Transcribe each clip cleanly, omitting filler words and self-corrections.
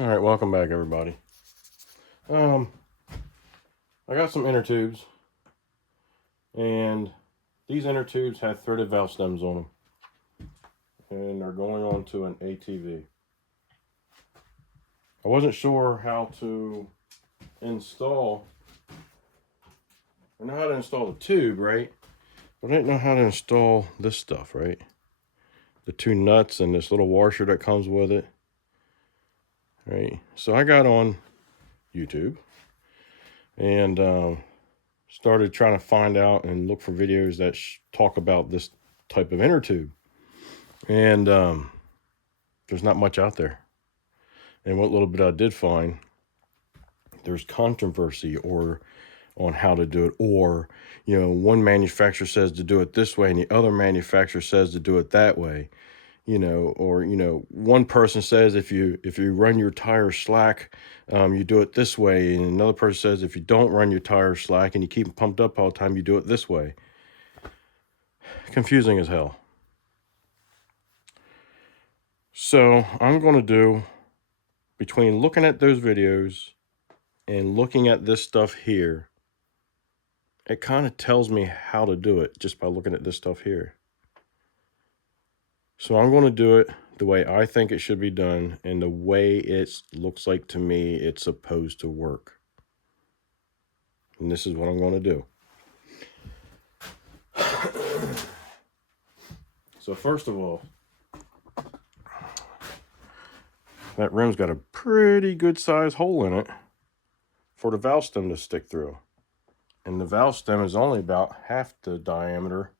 All right, welcome back, everybody. I got some inner tubes, and these inner tubes have threaded valve stems on them, and they're going on to an ATV. I wasn't sure how to install. I know how to install the tube, right? But I didn't know how to install this stuff, right? The two nuts and this little washer that comes with it, right? So I got on YouTube and started trying to find out and look for videos that talk about this type of inner tube. And there's not much out there. And what little bit I did find, there's controversy or on how to do it, or one manufacturer says to do it this way and the other manufacturer says to do it that way, or one person says if you run your tires slack, you do it this way, and another person says if you don't run your tires slack and you keep them pumped up all the time, you do it this way. Confusing as hell. So I'm going to do, between looking at those videos and looking at this stuff here, it kind of tells me how to do it just by looking at this stuff here. So I'm going to do it the way I think it should be done and the way it looks like to me it's supposed to work. And this is what I'm going to do. So first of all, that rim's got a pretty good size hole in it for the valve stem to stick through. And the valve stem is only about half the diameter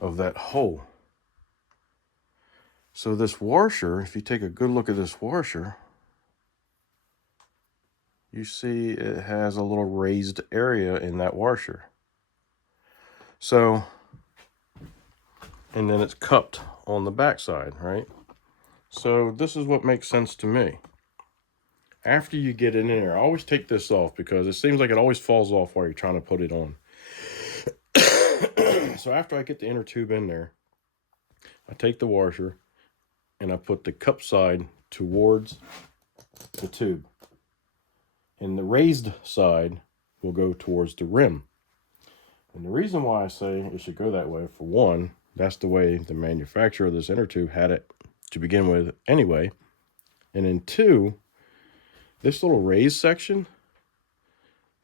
of that hole. So this washer, if you take a good look at this washer, you see it has a little raised area in that washer. So, and then it's cupped on the backside, right? So this is what makes sense to me. After you get it in there, I always take this off because it seems like it always falls off while you're trying to put it on. So after I get the inner tube in there, I take the washer and I put the cup side towards the tube. And the raised side will go towards the rim. And the reason why I say it should go that way, for one, that's the way the manufacturer of this inner tube had it to begin with anyway. And then two, this little raised section,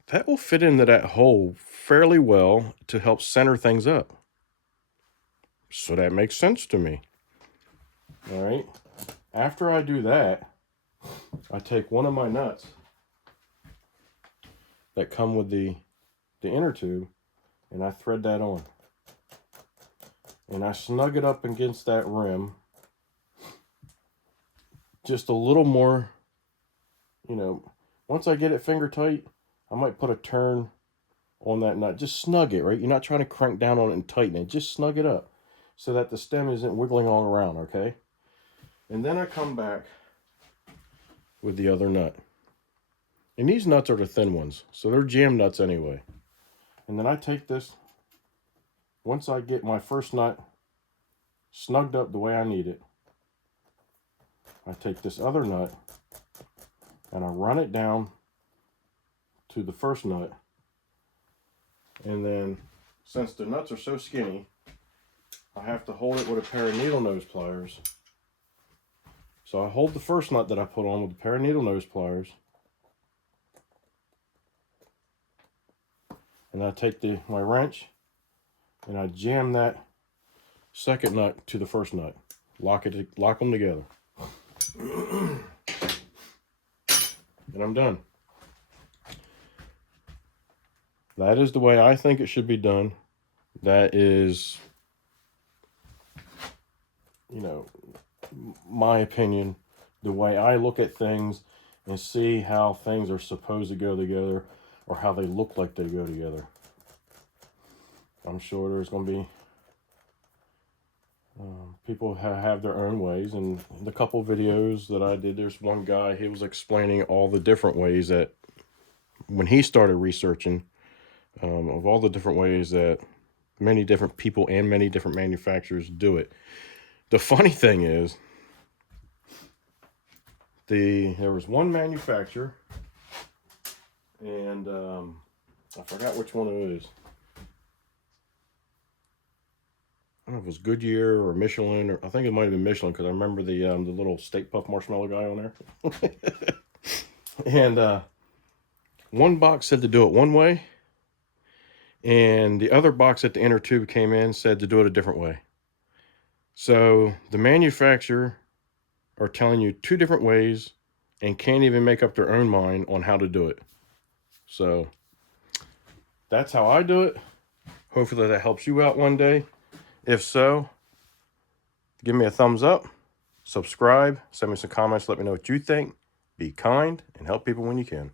that will fit into that hole fairly well to help center things up. So that makes sense to me. All right. After I do that, I take one of my nuts that come with the inner tube and I thread that on. And I snug it up against that rim just a little more. Once I get it finger tight, I might put a turn on that nut. Just snug it, right? You're not trying to crank down on it and tighten it. Just snug it up so that the stem isn't wiggling all around, okay? And then I come back with the other nut. And these nuts are the thin ones, so they're jam nuts anyway. And then I take this, once I get my first nut snugged up the way I need it, I take this other nut and I run it down to the first nut. And then, since the nuts are so skinny, I have to hold it with a pair of needle nose pliers. So I hold the first nut that I put on with a pair of needle nose pliers. And I take my wrench and I jam that second nut to the first nut. Lock them together. And I'm done. That is the way I think it should be done. That is, my opinion, the way I look at things and see how things are supposed to go together or how they look like they go together. I'm sure there's going to be people have their own ways, and the couple videos that I did, there's one guy, he was explaining all the different ways that when he started researching of all the different ways that many different people and many different manufacturers do it. The funny thing is, There was one manufacturer, and I forgot which one it is. I don't know if it was Goodyear or Michelin, or I think it might have been Michelin, because I remember the little Steak Puff Marshmallow guy on there. And one box said to do it one way, and the other box that the inner tube came in said to do it a different way. So the manufacturer are telling you two different ways and can't even make up their own mind on how to do it. So that's how I do it. Hopefully that helps you out one day. If so, give me a thumbs up, subscribe, send me some comments, let me know what you think. Be kind and help people when you can.